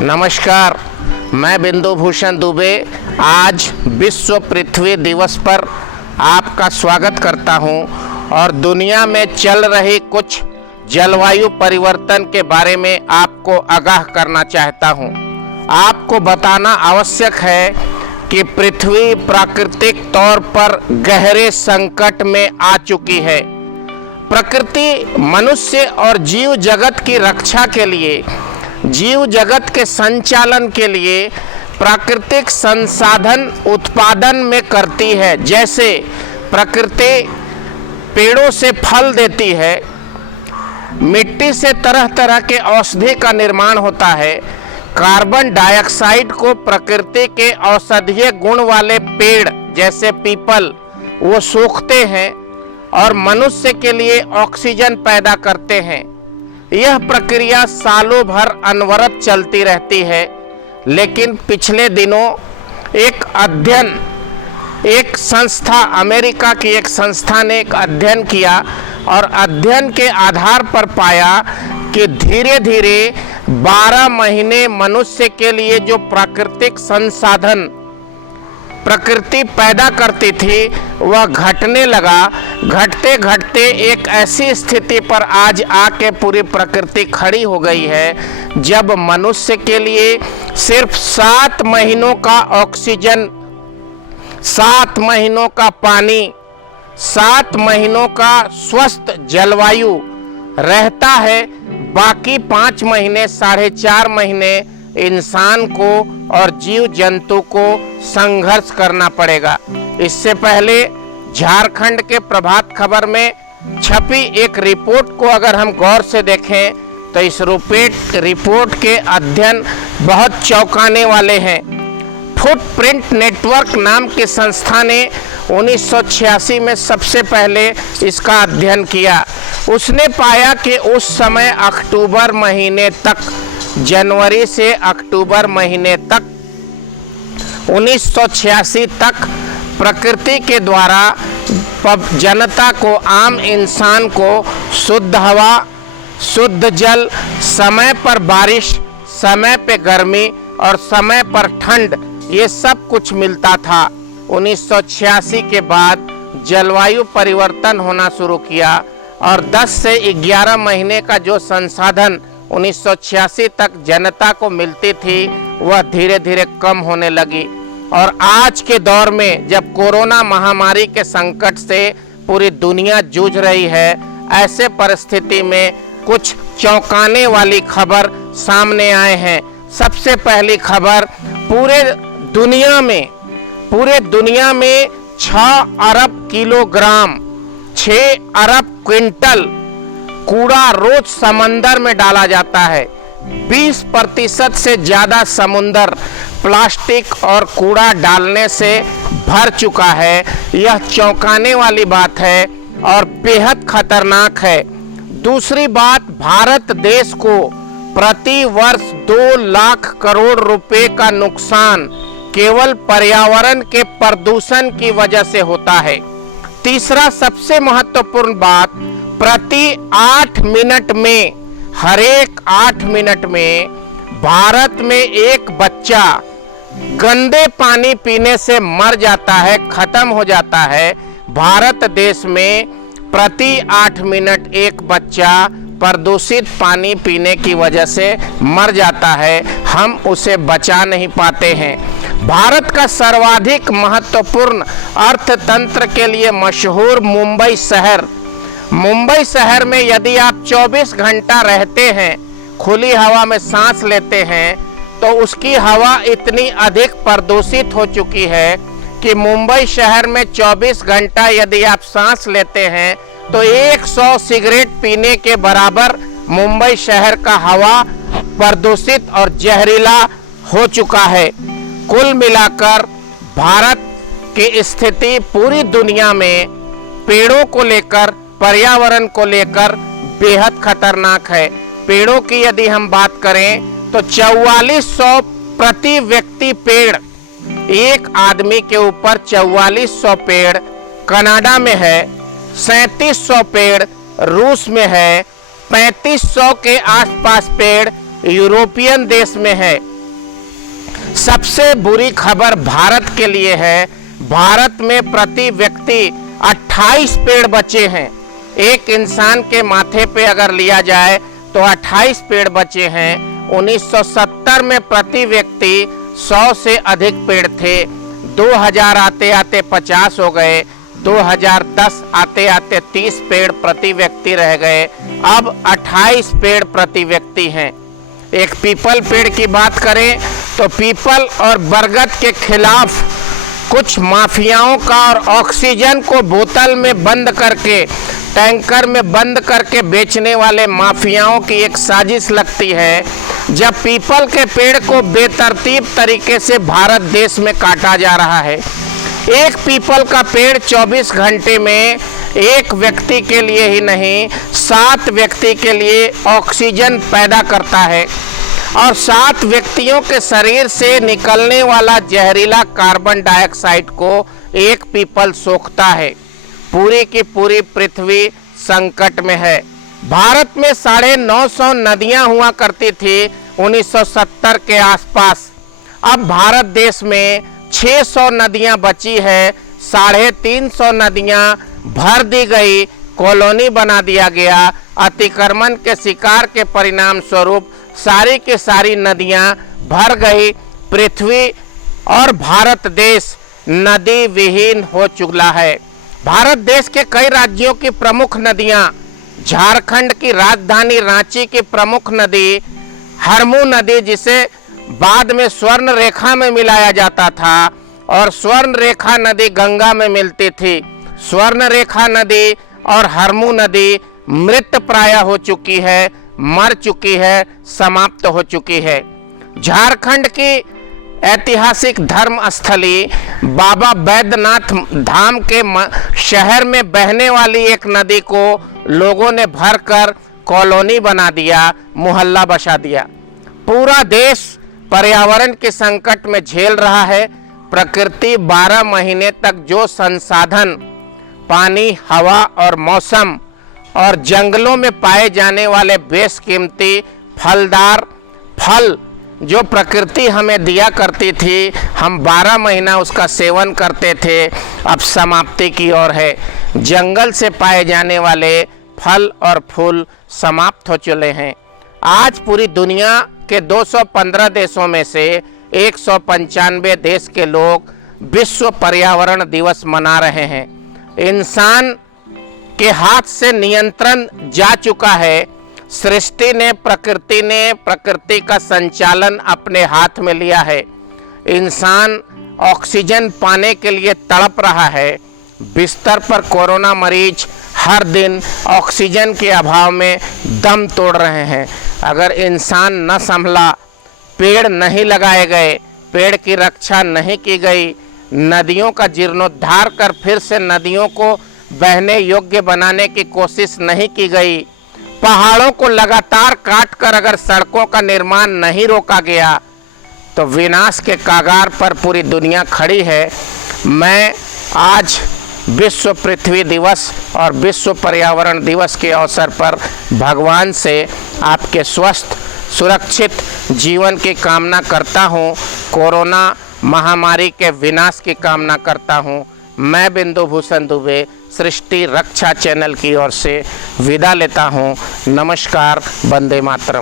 नमस्कार, मैं बिंदु भूषण दुबे आज विश्व पृथ्वी दिवस पर आपका स्वागत करता हूं और दुनिया में चल रही कुछ जलवायु परिवर्तन के बारे में आपको आगाह करना चाहता हूं। आपको बताना आवश्यक है कि पृथ्वी प्राकृतिक तौर पर गहरे संकट में आ चुकी है। प्रकृति मनुष्य और जीव जगत की रक्षा के लिए, जीव जगत के संचालन के लिए प्राकृतिक संसाधन उत्पादन में करती है। जैसे प्रकृति पेड़ों से फल देती है, मिट्टी से तरह तरह के औषधि का निर्माण होता है, कार्बन डाइऑक्साइड को प्रकृति के औषधीय गुण वाले पेड़ जैसे पीपल वो सोखते हैं और मनुष्य के लिए ऑक्सीजन पैदा करते हैं। यह प्रक्रिया सालों भर अनवरत चलती रहती है, लेकिन पिछले दिनों एक संस्था, अमेरिका की एक संस्था ने एक अध्ययन किया और अध्ययन के आधार पर पाया कि धीरे धीरे 12 महीने मनुष्य के लिए जो प्राकृतिक संसाधन प्रकृति पैदा करती थी वह घटने लगा। घटते घटते एक ऐसी स्थिति पर आज आके पूरी प्रकृति खड़ी हो गई है जब मनुष्य के लिए सिर्फ 7 महीनों का ऑक्सीजन, 7 महीनों का पानी, 7 महीनों का स्वस्थ जलवायु रहता है। बाकी 5 महीने, 4.5 महीने इंसान को और जीव जंतु को संघर्ष करना पड़ेगा। इससे पहले झारखंड के प्रभात खबर में छपी एक रिपोर्ट को अगर हम गौर से देखें तो इस रिपोर्ट के अध्ययन बहुत चौंकाने वाले हैं। फुटप्रिंट नेटवर्क नाम की संस्था ने 1986 में सबसे पहले इसका अध्ययन किया। उसने पाया कि उस समय अक्टूबर महीने तक, जनवरी से अक्टूबर महीने तक 1986 तक प्रकृति के द्वारा जनता को, आम इंसान को शुद्ध हवा, शुद्ध जल, समय पर बारिश, समय पे गर्मी और समय पर ठंड, ये सब कुछ मिलता था। 1986 के बाद जलवायु परिवर्तन होना शुरू किया और 10 से 11 महीने का जो संसाधन 1986 तक जनता को मिलती थी वह धीरे धीरे कम होने लगी। और आज के दौर में जब कोरोना महामारी के संकट से पूरी दुनिया जूझ रही है, ऐसे परिस्थिति में कुछ चौंकाने वाली खबर सामने आए हैं। सबसे पहली खबर, पूरे दुनिया में 6 अरब किलोग्राम, 6 अरब क्विंटल कूड़ा रोज समंदर में डाला जाता है। 20% से ज़्यादा समुंदर प्लास्टिक और कूड़ा डालने से भर चुका है। यह चौंकाने वाली बात है और बेहद खतरनाक है। दूसरी बात, भारत देश को प्रति वर्ष 2 लाख करोड़ रुपए का नुकसान केवल पर्यावरण के प्रदूषण की वजह से होता है। तीसरा सबसे महत्वपूर्ण बात, प्रति 8 मिनट में, हरेक 8 मिनट में भारत में एक बच्चा गंदे पानी पीने से मर जाता है, खत्म हो जाता है। भारत देश में प्रति 8 मिनट एक बच्चा प्रदूषित पानी पीने की वजह से मर जाता है। हम उसे बचा नहीं पाते हैं। भारत का सर्वाधिक महत्वपूर्ण अर्थतंत्र के लिए मशहूर मुंबई शहर में यदि आप 24 घंटा रहते हैं, खुली हवा में सांस लेते हैं, तो उसकी हवा इतनी अधिक प्रदूषित हो चुकी है कि मुंबई शहर में 24 घंटा यदि आप सांस लेते हैं तो 100 सिगरेट पीने के बराबर मुंबई शहर का हवा प्रदूषित और जहरीला हो चुका है। कुल मिलाकर भारत की स्थिति पूरी दुनिया में पेड़ों को लेकर, पर्यावरण को लेकर बेहद खतरनाक है। पेड़ों की यदि हम बात करें तो 4400 प्रति व्यक्ति पेड़, एक आदमी के ऊपर 4400 पेड़ कनाडा में है, 3700 पेड़ रूस में है, 3500 के आसपास पेड़ यूरोपियन देश में है। सबसे बुरी खबर भारत के लिए है। भारत में प्रति व्यक्ति 28 पेड़ बचे हैं। एक इंसान के माथे पे अगर लिया जाए तो 28 पेड़ बचे हैं। 1970 में प्रति व्यक्ति 100 से अधिक पेड़ थे। 2000 आते आते 50 हो गए। 2010 आते आते 30 पेड़ प्रति व्यक्ति रह गए। अब 28 पेड़ प्रति व्यक्ति हैं। एक पीपल पेड़ की बात करें तो पीपल और बरगद के खिलाफ कुछ माफियाओं का और ऑक्सीजन को बोतल में बंद करके, टैंकर में बंद करके बेचने वाले माफियाओं की एक साजिश लगती है। जब पीपल के पेड़ को बेतरतीब तरीके से भारत देश में काटा जा रहा है। एक पीपल का पेड़ 24 घंटे में एक व्यक्ति के लिए ही नहीं 7 व्यक्ति के लिए ऑक्सीजन पैदा करता है और 7 व्यक्तियों के शरीर से निकलने वाला जहरीला कार्बन डाइऑक्साइड को एक पीपल सोखता है। पूरी की पूरी पृथ्वी संकट में है। भारत में 950 नदियां हुआ करती थी 1970 के आसपास। अब भारत देश में 600 नदियां बची है। 350 नदियां भर दी गई, कॉलोनी बना दिया गया। अतिक्रमण के शिकार के परिणाम स्वरूप सारी की सारी नदियां भर गई। पृथ्वी और भारत देश नदी विहीन हो चुका है। भारत देश के कई राज्यों की प्रमुख नदियां, झारखंड की राजधानी रांची की प्रमुख नदी हरमू नदी, जिसे बाद में स्वर्ण रेखा में मिलाया जाता था और स्वर्ण रेखा नदी गंगा में मिलती थी। स्वर्ण रेखा नदी और हरमू नदी मृत प्राय हो चुकी है, मर चुकी है, समाप्त हो चुकी है। झारखंड की ऐतिहासिक धर्म स्थली बाबा बैद्यनाथ धाम के शहर में बहने वाली एक नदी को लोगों ने भरकर कॉलोनी बना दिया, मोहल्ला बसा दिया। पूरा देश पर्यावरण के संकट में झेल रहा है। प्रकृति 12 महीने तक जो संसाधन पानी, हवा और मौसम और जंगलों में पाए जाने वाले बेशकीमती फलदार फल जो प्रकृति हमें दिया करती थी, हम 12 महीना उसका सेवन करते थे, अब समाप्ति की ओर है। जंगल से पाए जाने वाले फल और फूल समाप्त हो चुके हैं। आज पूरी दुनिया के 215 देशों में से 195 देश के लोग विश्व पर्यावरण दिवस मना रहे हैं। इंसान के हाथ से नियंत्रण जा चुका है। सृष्टि ने, प्रकृति का संचालन अपने हाथ में लिया है। इंसान ऑक्सीजन पाने के लिए तड़प रहा है। बिस्तर पर कोरोना मरीज हर दिन ऑक्सीजन के अभाव में दम तोड़ रहे हैं। अगर इंसान न संभला, पेड़ नहीं लगाए गए, पेड़ की रक्षा नहीं की गई, नदियों का जीर्णोद्धार कर फिर से नदियों को बहने योग्य बनाने की कोशिश नहीं की गई, पहाड़ों को लगातार काटकर अगर सड़कों का निर्माण नहीं रोका गया, तो विनाश के कागार पर पूरी दुनिया खड़ी है। मैं आज विश्व पृथ्वी दिवस और विश्व पर्यावरण दिवस के अवसर पर भगवान से आपके स्वस्थ सुरक्षित जीवन की कामना करता हूँ। कोरोना महामारी के विनाश की कामना करता हूँ। मैं बिंदु भूषण दुबे सृष्टि रक्षा चैनल की ओर से विदा लेता हूँ। नमस्कार, वंदे मातरम।